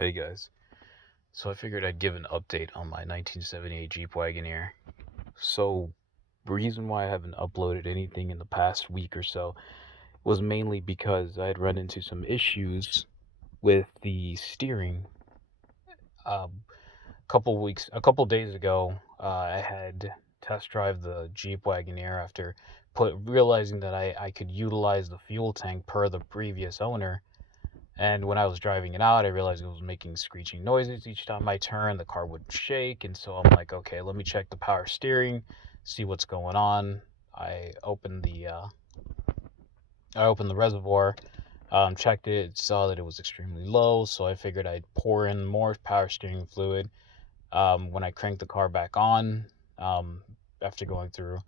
Hey guys, so I figured I'd give an update on my 1978 Jeep Wagoneer. So, the reason why I haven't uploaded anything in the past week or so was mainly because I had run into some issues with the steering. A couple days ago, I had test drive the Jeep Wagoneer after realizing that I could utilize the fuel tank per the previous owner. And when I was driving it out, I realized it was making screeching noises each time I turned. The car would shake, and so I'm like, okay, let me check the power steering, see what's going on. I opened the uh, I opened the reservoir, checked it, saw that it was extremely low, so I figured I'd pour in more power steering fluid. When I cranked the car back on, um, after going through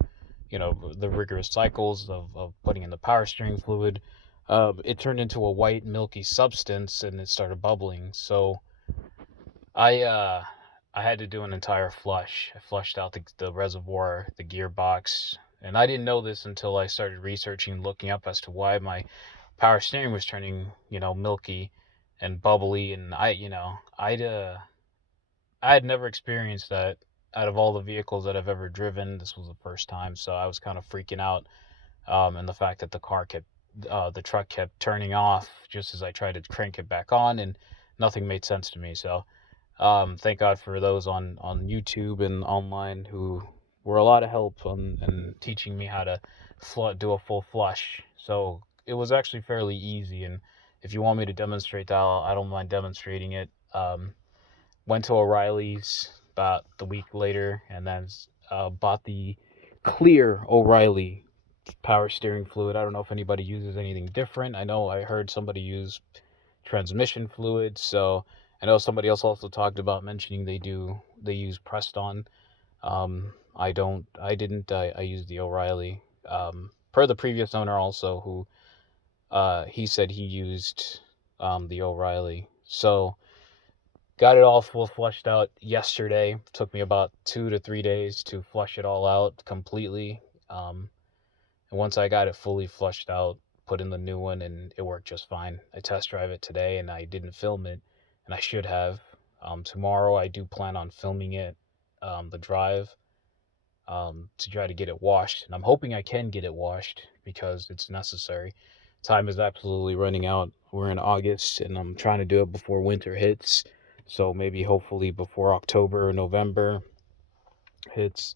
the rigorous cycles of putting in the power steering fluid, it turned into a white milky substance and it started bubbling. So I uh, I had to do an entire flush. I flushed out the reservoir, the gearbox, and I didn't know this until I started researching, looking up as to why my power steering was turning milky and bubbly. And I had never experienced that. Out of all the vehicles that I've ever driven, this was the first time, so I was kind of freaking out. And the fact that the truck kept turning off just as I tried to crank it back on, and nothing made sense to me. So, thank God for those on YouTube and online who were a lot of help on and teaching me how to do a full flush. So it was actually fairly easy, and if you want me to demonstrate that, I don't mind demonstrating it. Went to O'Reilly's about the week later, and then bought the clear O'Reilly power steering fluid. I don't know if anybody uses anything different. I know I heard somebody use transmission fluid, so I know somebody else also talked about mentioning they use Pressed On. I don't. I didn't. I used the O'Reilly. Per the previous owner also, who he said he used the O'Reilly. So got it all full flushed out yesterday. Took me about 2 to 3 days to flush it all out completely. And once I got it fully flushed out, put in the new one, and it worked just fine. I test drive it today, and I didn't film it, and I should have. Tomorrow, I do plan on filming it, the drive, to try to get it washed. And I'm hoping I can get it washed because it's necessary. Time is absolutely running out. We're in August, and I'm trying to do it before winter hits. So maybe, hopefully, before October or November hits.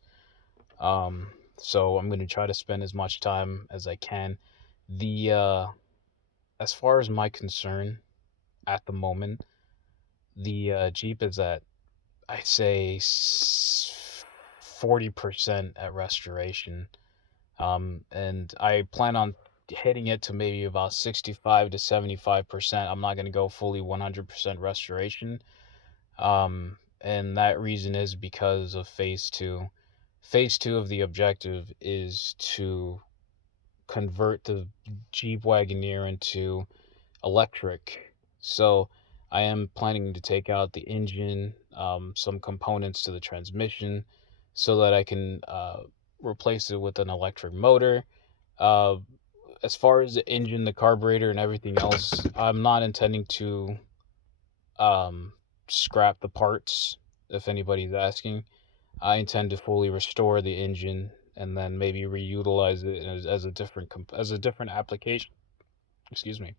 Um, so I'm going to try to spend as much time as I can. The As far as my concern at the moment, the Jeep is at, I'd say, 40% at restoration. And I plan on hitting it to maybe about 65 to 75%. I'm not going to go fully 100% restoration. And that reason is because of phase two. Phase two of the objective is to convert the Jeep Wagoneer into electric. So I am planning to take out the engine, some components to the transmission, so that I can replace it with an electric motor. Uh, as far as the engine, the carburetor, and everything else, I'm not intending to um, scrap the parts. If anybody's asking, I intend to fully restore the engine and then maybe reutilize it as a different application. Excuse me.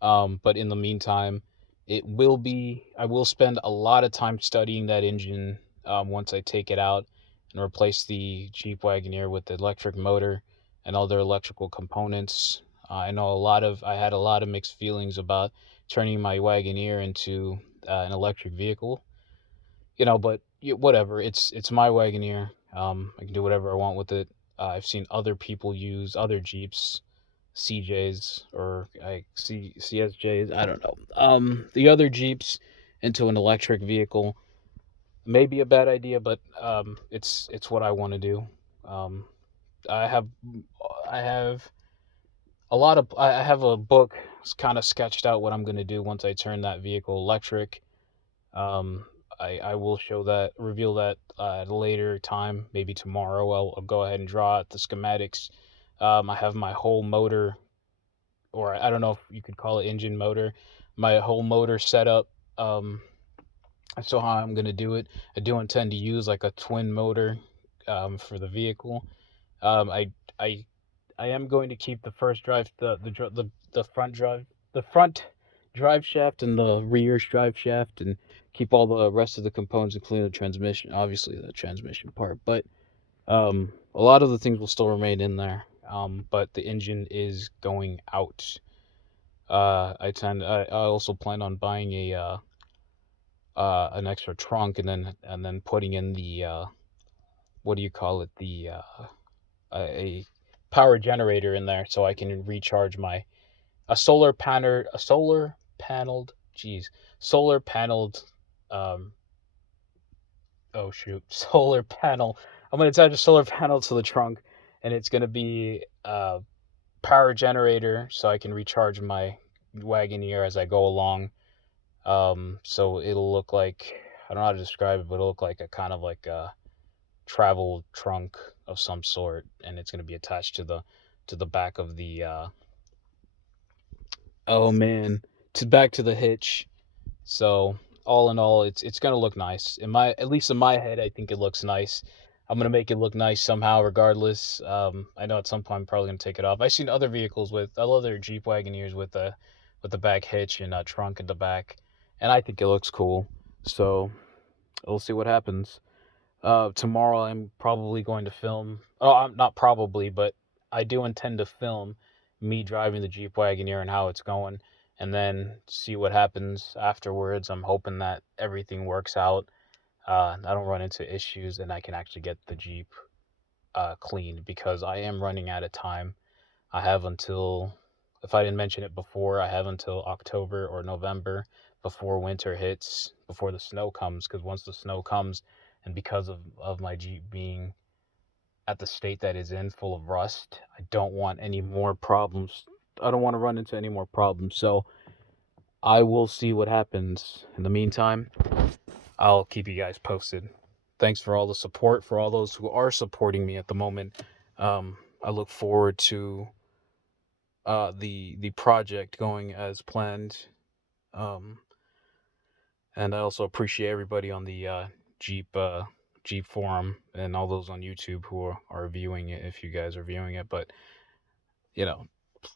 But in the meantime, I will spend a lot of time studying that engine once I take it out and replace the Jeep Wagoneer with the electric motor and other electrical components. I had a lot of mixed feelings about turning my Wagoneer into an electric vehicle, but whatever. It's my Wagoneer. I can do whatever I want with it. I've seen other people use other Jeeps, CJs or CSJs. I don't know. The other Jeeps into an electric vehicle may be a bad idea, but it's what I want to do. Um, I have I have I have a book kind of sketched out what I'm going to do once I turn that vehicle electric. um, I will reveal that at a later time, maybe tomorrow. I'll go ahead and draw out the schematics. I have my whole motor, or I don't know if you could call it engine motor. my whole motor setup. So how I'm gonna do it. I do intend to use like a twin motor for the vehicle. Um, I I I am going to keep the first drive, the front drive, the front drive shaft and the rear drive shaft, and keep all the rest of the components, including the transmission, obviously the transmission part. But a lot of the things will still remain in there. But the engine is going out. I also plan on buying an extra trunk, and then putting in the what do you call it, the a power generator in there, so I can recharge my a solar paneled, geez, solar paneled, um oh shoot, solar panel. I'm gonna attach a solar panel to the trunk, and it's gonna be a power generator, so I can recharge my Wagoneer as I go along. So it'll look like, I don't know how to describe it, but it'll look like a kind of like a travel trunk of some sort, and it's gonna be attached to the back of the oh man, to back to the hitch. So all in all, it's gonna look nice. At least in my head, I think it looks nice. I'm gonna make it look nice somehow, regardless. I know at some point I'm probably gonna take it off. I've seen other vehicles with other Jeep Wagoneers with the back hitch and a trunk in the back, and I think it looks cool. So we'll see what happens. Tomorrow I'm probably going to film. Oh, I'm not probably, but I do intend to film me driving the Jeep Wagoneer and how it's going, and then see what happens afterwards. I'm hoping that everything works out. I don't run into issues, and I can actually get the Jeep cleaned, because I am running out of time. I have until, if I didn't mention it before, I have until October or November before winter hits, before the snow comes. Because once the snow comes, and because of my Jeep being at the state that is in, full of rust, I don't want any more problems. I don't want to run into any more problems. So I will see what happens. In the meantime, I'll keep you guys posted. Thanks for all the support, for all those who are supporting me at the moment. I look forward to the project going as planned. Um, and I also appreciate everybody on the Jeep Jeep forum, and all those on YouTube who are viewing it, if you guys are viewing it. But you know,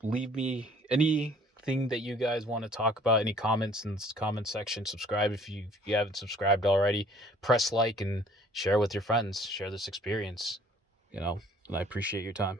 leave me anything that you guys want to talk about, any comments in the comment section. Subscribe if you haven't subscribed already. Press like and share with your friends. Share this experience. And I appreciate your time.